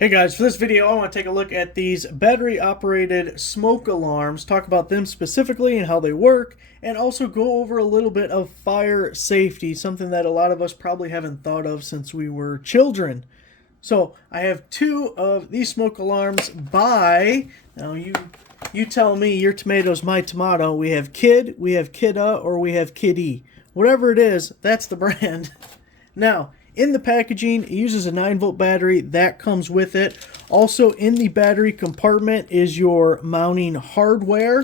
Hey guys, for this video I want to take a look at these battery operated smoke alarms, talk about them specifically and how they work, and also go over a little bit of fire safety, something that a lot of us probably haven't thought of since we were children. So I have two of these smoke alarms by, now you tell me, your tomato's my tomato. We have Kid, we have Kidda, or we have Kiddie. Whatever it is, that's the brand. Now, in the packaging, it uses a 9-volt battery that comes with it. Also in the battery compartment is your mounting hardware.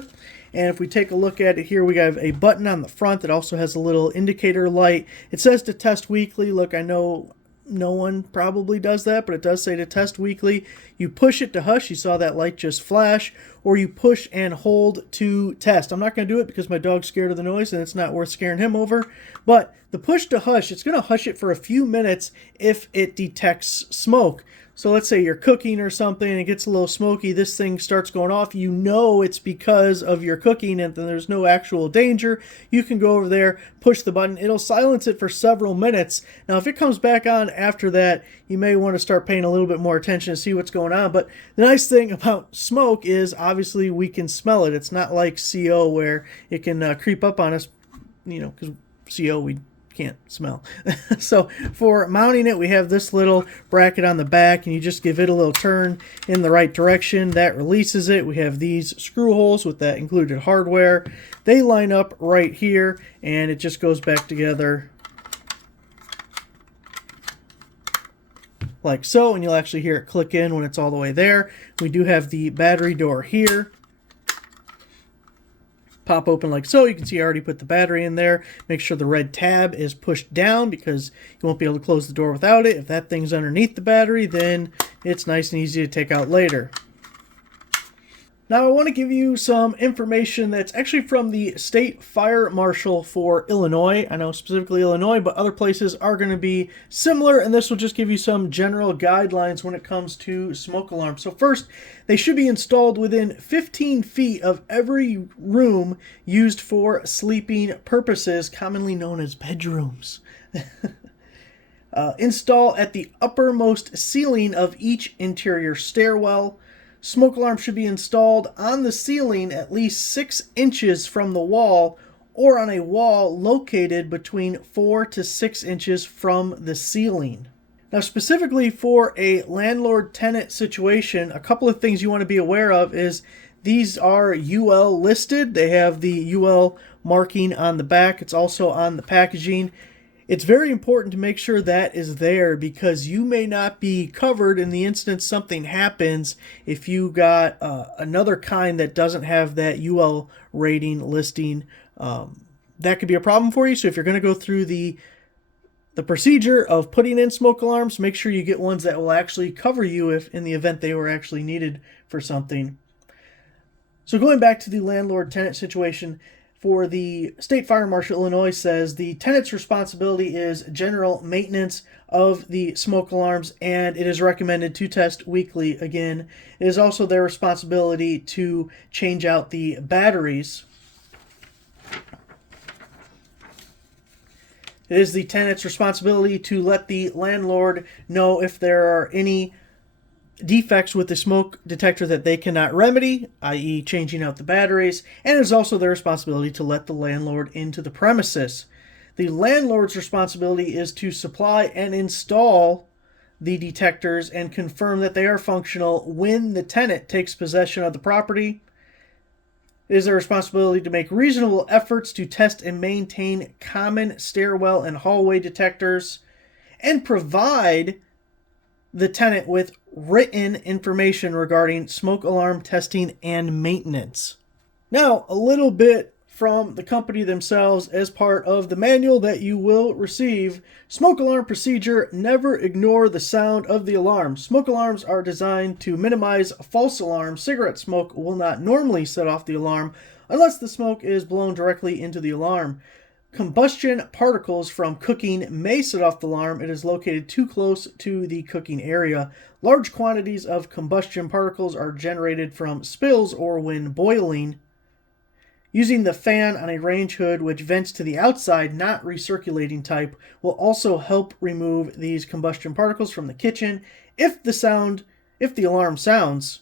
And if we take a look at it here, we have a button on the front that also has a little indicator light. It says to test weekly. Look, I know no one probably does that, but it does say to test weekly. You push it to hush. You saw that light just flash. Or you push and hold to test. I'm not going to do it because my dog's scared of the noise and it's not worth scaring him over. But the push to hush, it's going to hush it for a few minutes if it detects smoke. So let's say you're cooking or something and it gets a little smoky, this thing starts going off. You know it's because of your cooking and then there's no actual danger. You can go over there, push the button. It'll silence it for several minutes. Now, if it comes back on after that, you may want to start paying a little bit more attention to see what's going on. But the nice thing about smoke is obviously we can smell it. It's not like CO where it can creep up on us, because CO we can't smell. So for mounting it, we have this little bracket on the back and you just give it a little turn in the right direction. That releases it. We have these screw holes with that included hardware. They line up right here and it just goes back together like so, and you'll actually hear it click in when it's all the way there. We do have the battery door here. Pop open like so. You can see I already put the battery in there. Make sure the red tab is pushed down because you won't be able to close the door without it. If that thing's underneath the battery, then it's nice and easy to take out later. Now I want to give you some information that's actually from the State Fire Marshal for Illinois. I know specifically Illinois, but other places are going to be similar, and this will just give you some general guidelines when it comes to smoke alarms. So first, they should be installed within 15 feet of every room used for sleeping purposes, commonly known as bedrooms. Install at the uppermost ceiling of each interior stairwell. Smoke alarm should be installed on the ceiling at least 6 inches from the wall or on a wall located between 4 to 6 inches from the ceiling. Now, specifically for a landlord-tenant situation, a couple of things you want to be aware of is these are UL listed. They have the UL marking on the back. It's also on the packaging. It's very important to make sure that is there because you may not be covered in the instance something happens if you got another kind that doesn't have that UL rating listing. That could be a problem for you. So if you're going to go through the procedure of putting in smoke alarms, make sure you get ones that will actually cover you if in the event they were actually needed for something. So going back to the landlord-tenant situation, for the State Fire Marshal Illinois says the tenant's responsibility is general maintenance of the smoke alarms, and it is recommended to test weekly. Again, it is also their responsibility to change out the batteries. It is the tenant's responsibility to let the landlord know if there are any defects with the smoke detector that they cannot remedy, i.e. changing out the batteries, and it is also their responsibility to let the landlord into the premises. The landlord's responsibility is to supply and install the detectors and confirm that they are functional when the tenant takes possession of the property. It is their responsibility to make reasonable efforts to test and maintain common stairwell and hallway detectors and provide the tenant with written information regarding smoke alarm testing and maintenance. Now, a little bit from the company themselves as part of the manual that you will receive. Smoke alarm procedure: never ignore the sound of the alarm. Smoke alarms are designed to minimize false alarms. Cigarette smoke will not normally set off the alarm unless the smoke is blown directly into the alarm. Combustion particles from cooking may set off the alarm. It is located too close to the cooking area. Large quantities of combustion particles are generated from spills or when boiling. Using the fan on a range hood, which vents to the outside, not recirculating type, will also help remove these combustion particles from the kitchen. If the sound if the alarm sounds.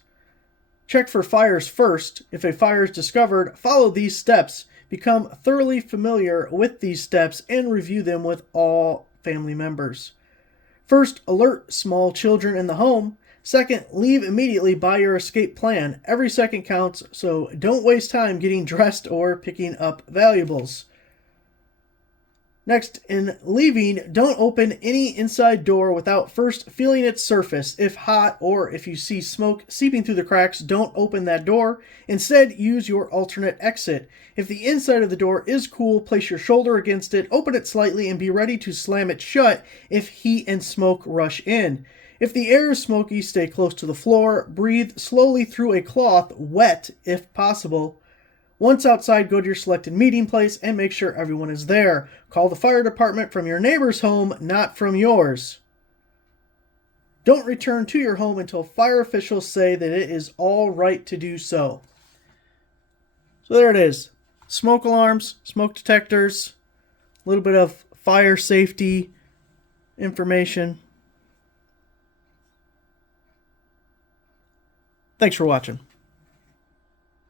Check for fires first. If a fire is discovered, follow these steps. Become thoroughly familiar with these steps and review them with all family members. First, alert small children in the home. Second, leave immediately by your escape plan. Every second counts, so don't waste time getting dressed or picking up valuables. Next, in leaving, don't open any inside door without first feeling its surface. If hot or if you see smoke seeping through the cracks, don't open that door. Instead, use your alternate exit. If the inside of the door is cool, place your shoulder against it, open it slightly, and be ready to slam it shut if heat and smoke rush in. If the air is smoky, stay close to the floor. Breathe slowly through a cloth, wet if possible. Once outside, go to your selected meeting place and make sure everyone is there. Call the fire department from your neighbor's home, not from yours. Don't return to your home until fire officials say that it is all right to do so. So there it is. Smoke alarms, smoke detectors, a little bit of fire safety information. Thanks for watching.